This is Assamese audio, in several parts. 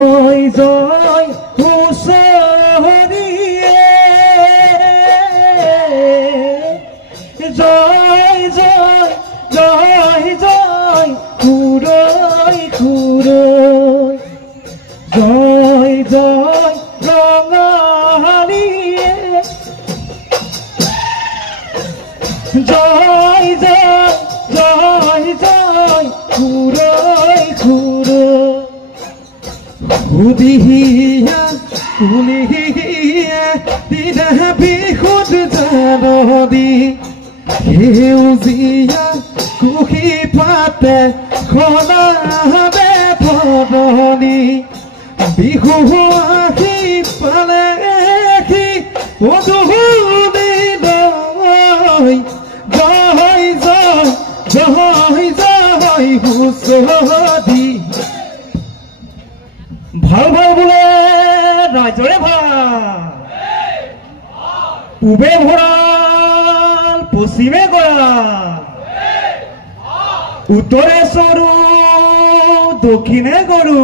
জয় জয় হুঁচৰিয়ে জয় জয় জয় জয় খুৰৈ খুৰৈ জয় জয় ৰঙালীয়ে জয় জয় জয় জয় খুৰৈ খুৰৈ উদিহিয়া কুলিহিয়া দিনা বিহুত জাননী সেউজীয়া কুশী পাতে খনাবে ভদনী বিহু আহি পালেহি পদূলি নৈ জয় জয় জয় জয় হুঁচৰি ভাল ভাল বোলে ৰাইজৰে ভাল পূবে ভঁৰাল পশ্চিমে গঁৰাল উত্তৰে চৰু দক্ষিণে গৰু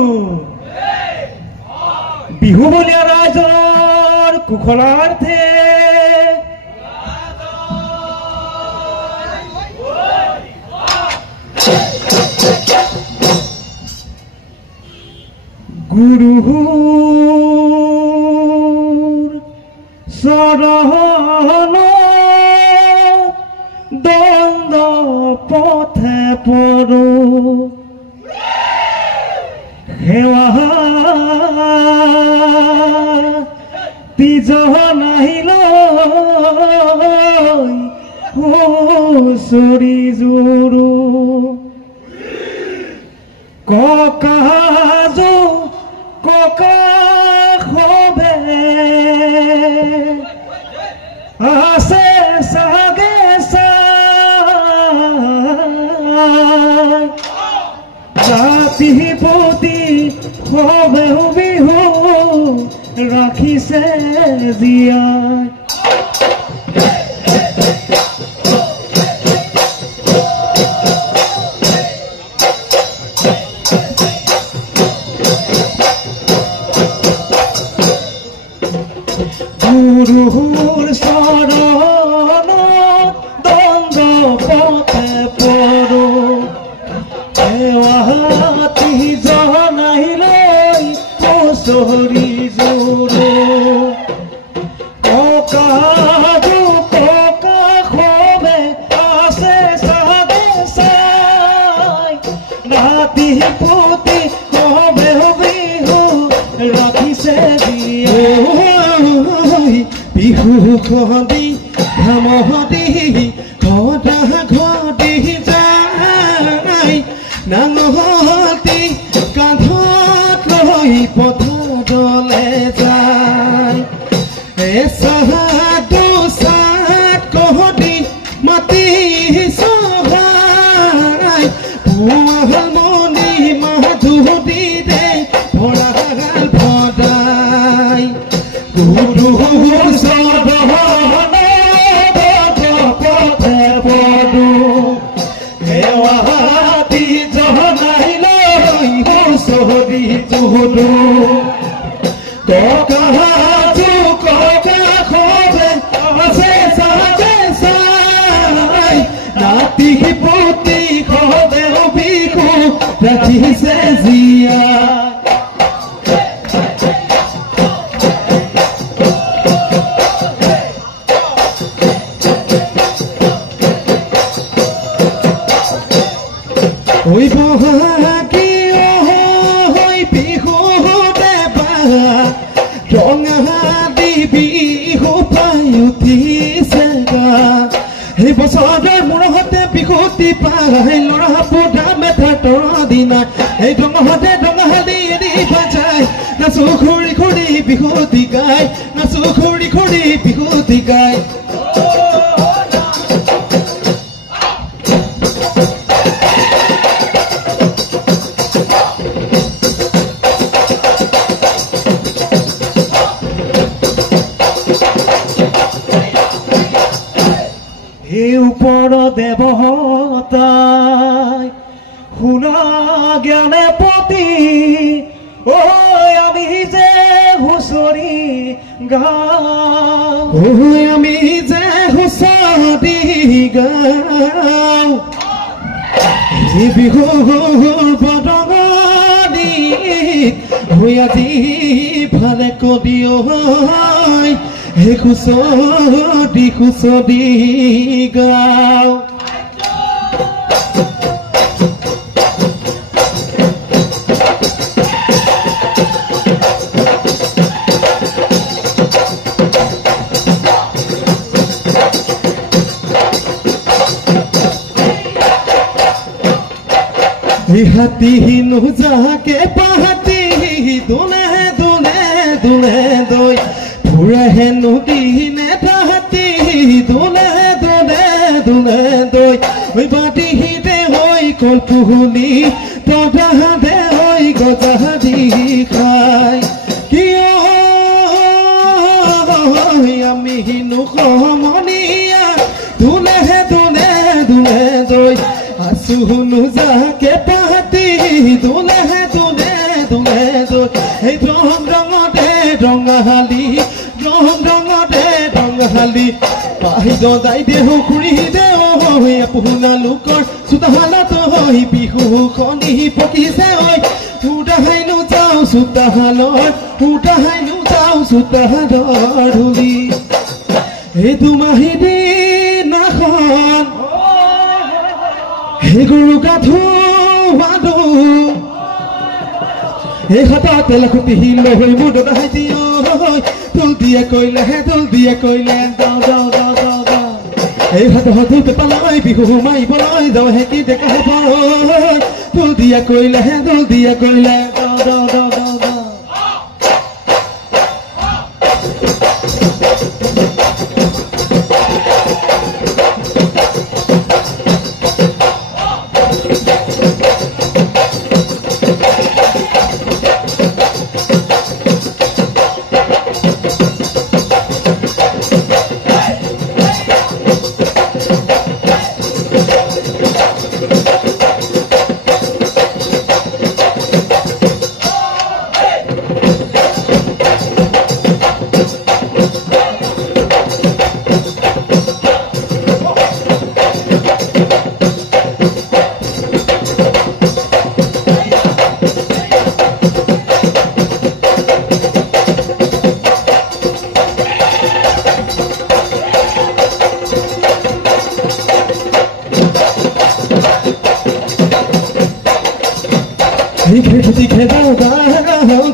বিহু বলীয়া ৰাইজৰ কুশলাৰ্থে গুৰুৰ চৰণ দণ্ড পথে পৰো সেৱা তিজ নাহিলৈ হুঁচৰি জোৰো ককাজো ককা খবে আছে চাগে জাতিপতি হবে বিহু ৰাখিছে জীয়াই গুৰুৰ চৰণ দণ্ড পথে পৰো সেৱা তিজ নাহিলৈ হুঁচৰি জোৰো ককাজো ককা খবে আছে চাগে চাই ৰাতিপুতি হবে বিহু ৰাখিছে বিহু খদি ধামহদি ঘটা ঘটি যায় নাঙতি কান্ধত লৈ পথাৰলে যায় এচাহাত দুচাত কহতি মাটি চহাই পুৱাল মণি মাধুতি দে ভঁৰাল ভদাই গুৰুৰ চৰণ পথে পৰো সেৱা তিজ নাহিলৈ হুঁচৰি জোৰো ককাজো ককা খবে আছে চাগে চাই নাতিপুতি খবে বিহু ৰাখিছে জীয়াই ঐ বহাগী ঐ বিহু দেৱা ৰঙা দি বিহু পাই উঠিছে গা সেই বছৰে মূৰতে বিহুতি পাই ল'ৰা বুঢ়া মেথাতৰ দিনা এই ডঙহতে ডঙাহালি এৰি বাজাই নাচো খুৰি খুৰি বিহুতি গাই নাচো খুৰি খুৰি বিহুতি গাই এই ওপৰ দেৱতাই শুনা জ্ঞানে পতি ঐ গাওঁ আমি যে হুঁচৰি গাওঁ এই বিহুৰ বদঙনি আজি ভালে কদিও এই হুঁচৰি গাওঁ হাতী নোজাকে পাহাতী দোলে দোলে দোলে দৈ ফুৰা হেনো দিনে তাহাতী দোলে দোলে দোলে দৈ বাতিহিতে হৈ কলপুহুলি তদাহাতে হৈ গজাহাদি খাই কিয় আমি হিনো সমনীয়া দোলে দোলে দোলে দৈ আছো নোজাকে পাহাতী দোলে দোলে দোলে দৈ এই ৰং ৰঙতে ৰঙাহালি ৰং ৰঙতে ৰঙাহালি পাহি গদাই দেহ খুৰি দেহ আপোনালোকৰ চোতাহালত হৈ বিহুখনি পকিছে ঐ উদাহাইনো যাওঁ চোতাহালত উদাহাইনো যাওঁ চোতাহালৰ ধূলি এই দুমাহী দিনাখন এই গৰু গা ধোৱালো এই হাতত তেলখুটি লৈ মোৰ দদাই দিয় তুল দিয়ে কৈলে যাওঁ যাওঁ যাওঁ যাওঁ যাওঁ এই হাত ধুই পেপালৈ বিহু মাৰিবলৈ যাওঁ হেকি ডেকা তুল দিয়ে কৈলে যাওঁ যাওঁ যাওঁ যাওঁ যাওঁ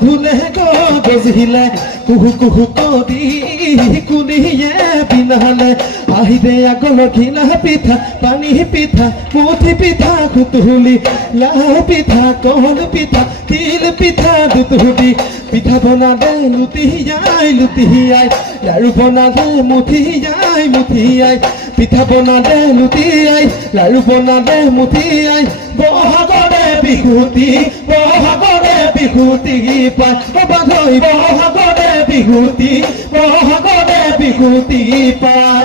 ধুলে গজিলে কুহু কুহু কদি কুনিয়ে বিনালে আহিদে আগল ঘিলা পিঠা পানী পিঠা মুঠি পিঠা কুতুলি লাহ পিঠা কল পিঠা তিল পিঠা দুতুলি পিঠা বনালে লুটিয়াই লাৰু বনালে মুঠিয়াই পিঠা বনালে লুটিয়াই লাৰু বনালে মুঠিয়াই বহাগৰে বিহুতি পাই বাধৈ বহাগৰে বিহুতি পাই